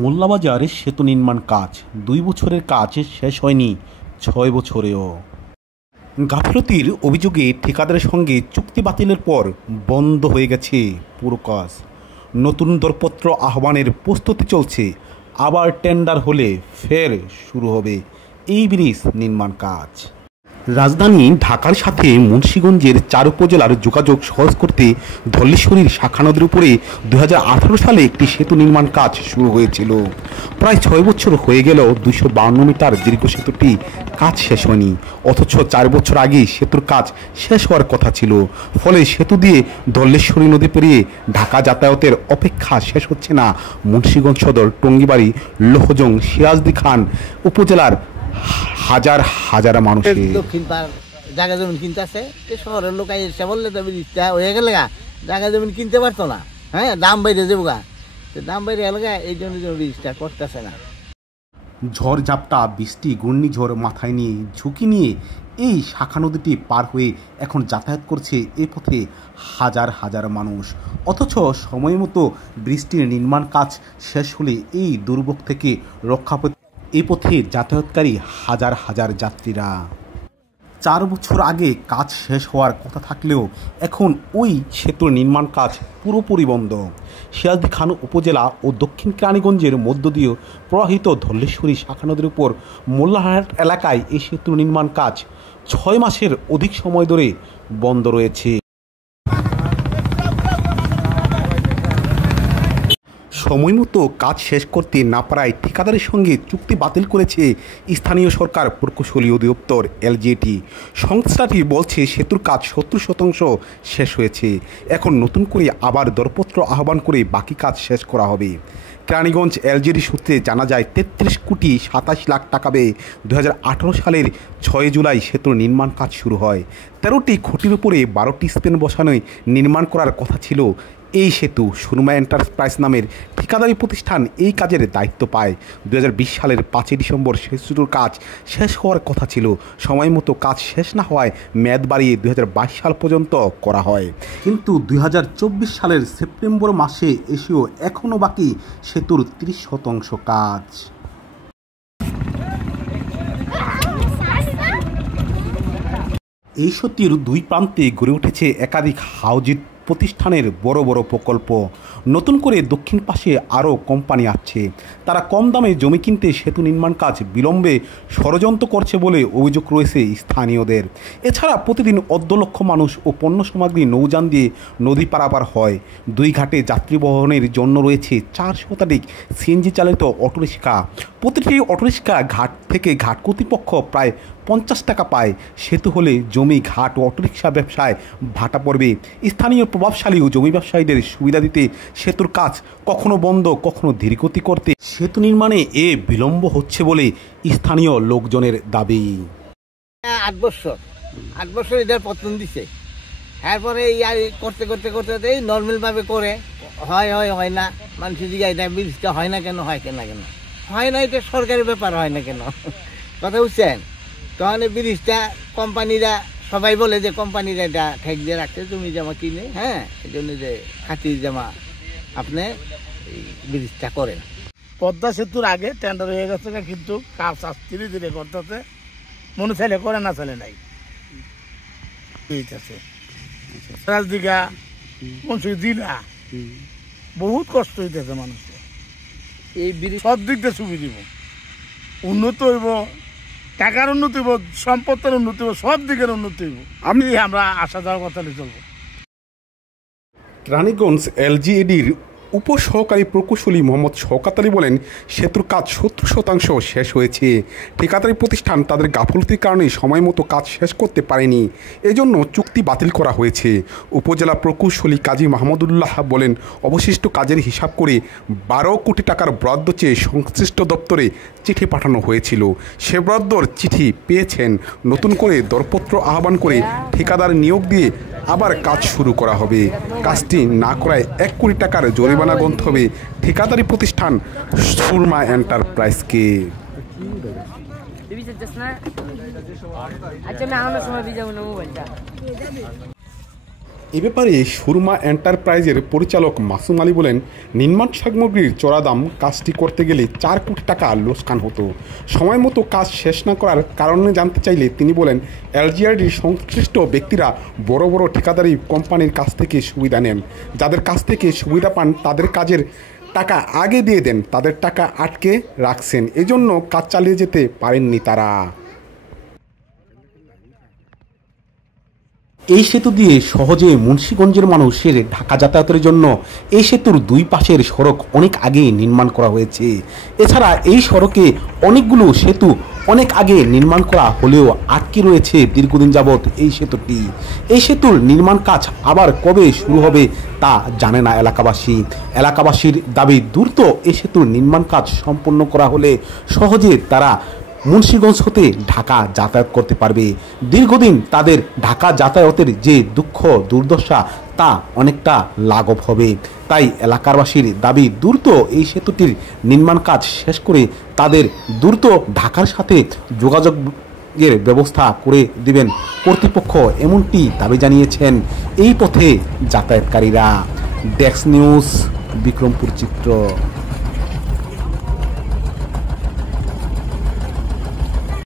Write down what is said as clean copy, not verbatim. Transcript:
মোল্লাবাজার সেতু নির্মাণ কাজ ২ বছরের কাজ শেষ হয়নি ৬ বছরেও। গাফিলতির অভিযোগে ঠিকাদারের সঙ্গে চুক্তি বাতিলের পর বন্ধ হয়ে গেছে পুরো কাজ। নতুন দরপত্র আহ্বানের প্রস্তুতি চলছে। আবার টেন্ডার হলে ফের শুরু হবে এই ব্রিজ নির্মাণ কাজ। রাজধানী ঢাকার সাথে মুন্সিগঞ্জের ৪ উপজেলার যোগাযোগ সহজ করতে ধলেশ্বরীর শাখা নদীর উপরে ২০১৮ সালে একটি সেতু নির্মাণ কাজ শুরু হয়েছিল। প্রায় ৬ বছর হয়ে গেল ২৫২ মিটার দীর্ঘ সেতুটি কাজ শেষ হয়নি, অথচ ৪ বছর আগেই সেতুর কাজ শেষ হওয়ার কথা ছিল। ফলে সেতু দিয়ে ধলেশ্বরী নদী পেরিয়ে ঢাকা যাতায়াতের অপেক্ষা শেষ হচ্ছে না মুন্সিগঞ্জ সদর, টঙ্গিবাড়ি, লোহজং, সিরাজদি খান উপজেলার হাজার হাজার মানুষের। দক্ষিণ পার জায়গা জমিন কিনতে আছে, শহরের লোক এসে বললে তো ব্রিজটা হয়ে গেলে জায়গা জমিন কিনতে পারতো না। হ্যাঁ, দাম বাইরে যাবো দাম বাইরে এলাকা, এই জন্য ব্রিজটা করতেছে না। ঝড় ঝাপটা, বৃষ্টি, ঘূর্ণিঝড় মাথায় নিয়ে ঝুঁকি নিয়ে এই শাখা নদীটি পার হয়ে এখন যাতায়াত করছে এ পথে হাজার হাজার মানুষ। অথচ সময় মতো ব্রিজটির নির্মাণ কাজ শেষ হলে এই দুর্ভোগ থেকে রক্ষা পেতে এ পথে যাতায়াতকারী হাজার হাজার যাত্রীরা। ৪ বছর আগে কাজ শেষ হওয়ার কথা থাকলেও এখন ওই সেতুর নির্মাণ কাজ পুরোপুরি বন্ধ। সিরাজদি খান উপজেলা ও দক্ষিণ কেরানীগঞ্জের মধ্য দিয়ে প্রবাহিত ধলেশ্বরী শাখা নদীর উপর মোল্লাহাট এলাকায় এই সেতুর নির্মাণ কাজ ৬ মাসের অধিক সময় ধরে বন্ধ রয়েছে। সময় মতো কাজ শেষ করতে না পারায় ঠিকাদারের সঙ্গে চুক্তি বাতিল করেছে স্থানীয় সরকার প্রকৌশলী অধিদপ্তর এলজিইটি। সংস্থাটি বলছে সেতুর কাজ ৭০% শেষ হয়েছে। এখন নতুন করে আবার দরপত্র আহ্বান করে বাকি কাজ শেষ করা হবে। কেরানীগঞ্জ এলজিইডি সূত্রে জানা যায় ৩৩ কোটি ২৭ লাখ টাকা ব্যয়ে ২০১৮ সালের ৬ জুলাই সেতুর নির্মাণ কাজ শুরু হয়। ১৩টি খুঁটির উপরে ১২টি স্প্যান বসানোয় নির্মাণ করার কথা ছিল এই সেতু। সুরমা এন্টারপ্রাইজ নামের ঠিকাদারি প্রতিষ্ঠান এই কাজের দায়িত্ব পায়। ২০২০ সালের ৫ই ডিসেম্বর সেতুর কাজ শেষ হওয়ার কথা ছিল। সময় মতো কাজ শেষ না হওয়ায় মেয়াদ বাড়িয়ে ২০২২ সাল পর্যন্ত করা হয়। কিন্তু ২০২৪ সালের সেপ্টেম্বর মাসে এসেও এখনও বাকি সেতুর ৩০% কাজ। এই সেতুর ২ প্রান্তে গড়ে উঠেছে একাধিক হাউজিং প্রতিষ্ঠানের বড় বড় প্রকল্প। নতুন করে দক্ষিণ পাশে আরও কোম্পানি আসছে। তারা কম দামে জমি কিনতে সেতু নির্মাণ কাজ বিলম্বে ষড়যন্ত্র করছে বলে অভিযোগ রয়েছে স্থানীয়দের। এছাড়া প্রতিদিন অর্ধ লক্ষ মানুষ ও পণ্য সামগ্রী নৌযান দিয়ে নদী পারাপার হয়। ২ ঘাটে যাত্রী বহনের জন্য রয়েছে ৪ শতাধিক সিএনজি চালিত অটোরিক্সা। প্রতিটি অটোরিক্সা ঘাট থেকে ঘাট কর্তৃপক্ষ প্রায় ৫০ টাকা পায়। সেতু হলে জমি, ঘাট ও অটোরিক্সা ব্যবসায় ভাটা পড়বে। স্থানীয় প্রভাবশালী ও জমি ব্যবসায়ীদের সুবিধা দিতে সেতুর কাজ কখনো বন্ধ, কখনো ধীরগতি করতে সেতু নির্মাণে বিলম্ব হচ্ছে বলে স্থানীয় লোকজনের দাবি। ৮ বছর এটার পতন দিছে। এরপরে করতে করতে করতে এই নর্মালভাবে করে হয় না। মানুষের জিজ্ঞাসা এটা ব্রিজটা হয় না কেন, হয় না, এটা সরকারি ব্যাপার, হয় না কেন, কথা বুঝছেন? তখন ব্রিজটা কোম্পানিরা সবাই বলে যে কোম্পানিরা এটা ঠেক দিয়ে রাখছে জমি জমা কিনে। হ্যাঁ, এই জন্য যে খাতির জমা আপনি ব্রিজটা করেন। পদ্মা সেতুর আগে টেন্ডার হয়ে গেছে, কিন্তু কাজ ধীরে ধীরে করতেছে। মনে চাইলে করে, না চাইলে নাই। রাজদিঘা, দিলা বহুত কষ্ট হইতেছে মানুষের। এই ব্রিজ সব দিক দিয়ে সুবিধা হইব, উন্নত হইব, টাকার উন্নতি হইব, সম্পদের উন্নতি হইব, সব দিকের উন্নতি হইব। আমরা আশা দেওয়ার কথা চলবো। কেরানীগঞ্জ এলজিইডির উপসহকারী প্রকৌশলী মোহাম্মদ শওকত আলী বলেন, সেতুর কাজ ৭০% শেষ হয়েছে। ঠিকাদারি প্রতিষ্ঠান তাদের গাফলতির কারণে সময় মতো কাজ শেষ করতে পারেনি, এজন্য চুক্তি বাতিল করা হয়েছে। উপজেলা প্রকৌশলী কাজী মাহমুদুল্লাহ বলেন, অবশিষ্ট কাজের হিসাব করে ১২ কোটি টাকার বরাদ্দ চেয়ে সংশ্লিষ্ট দপ্তরে চিঠি পাঠানো হয়েছিল। সে বরাদ্দর চিঠি পেয়েছেন। নতুন করে দরপত্র আহ্বান করে ঠিকাদার নিয়োগ দিয়ে আবার কাজ শুরু করা হবে। কাজটি না করায় ১ কোটি টাকার জরিমানা গুনতে হবে ঠিকাদারি প্রতিষ্ঠান সুরমা এন্টারপ্রাইজকে। এ ব্যাপারে সুরমা এন্টারপ্রাইজের পরিচালক মাসুম আলী বলেন, নির্মাণ সামগ্রীর চড়া দাম, কাজটি করতে গেলে 4 কোটি টাকা লোকসান হতো। সময় মতো কাজ শেষ না করার কারণে জানতে চাইলে তিনি বলেন, এলজিআরডির সংশ্লিষ্ট ব্যক্তিরা বড় বড় ঠিকাদারি কোম্পানির কাছ থেকে সুবিধা নেন। যাদের কাছ থেকে সুবিধা পান তাদের কাজের টাকা আগে দিয়ে দেন, তাদের টাকা আটকে রাখছেন, এজন্য কাজ চালিয়ে যেতে পারেননি তারা। এই সেতু দিয়ে সহজে মুন্সিগঞ্জের মানুষের ঢাকা যাতায়াতের জন্য এই সেতুর দুই পাশের সড়ক অনেক আগে নির্মাণ করা হয়েছে। এছাড়া এই সড়কে অনেকগুলো সেতু অনেক আগে নির্মাণ করা হলেও আটকে রয়েছে দীর্ঘদিন যাবৎ এই সেতুটি। এই সেতুর নির্মাণ কাজ আবার কবে শুরু হবে তা জানে না এলাকাবাসী। এলাকাবাসীর দাবি, দ্রুত এই সেতুর নির্মাণ কাজ সম্পন্ন করা হলে সহজে তারা মুন্সিগঞ্জ হতে ঢাকা যাতায়াত করতে পারবে। দীর্ঘদিন তাদের ঢাকা যাতায়াতের যে দুঃখ দুর্দশা তা অনেকটা লাঘব হবে। তাই এলাকাবাসীর দাবি, দ্রুত এই সেতুটির নির্মাণ কাজ শেষ করে তাদের দ্রুত ঢাকার সাথে যোগাযোগের ব্যবস্থা করে দিবেন কর্তৃপক্ষ, এমনটি দাবি জানিয়েছেন এই পথে যাতায়াতকারীরা। ডেস্ক নিউজ, বিক্রমপুর চিত্র।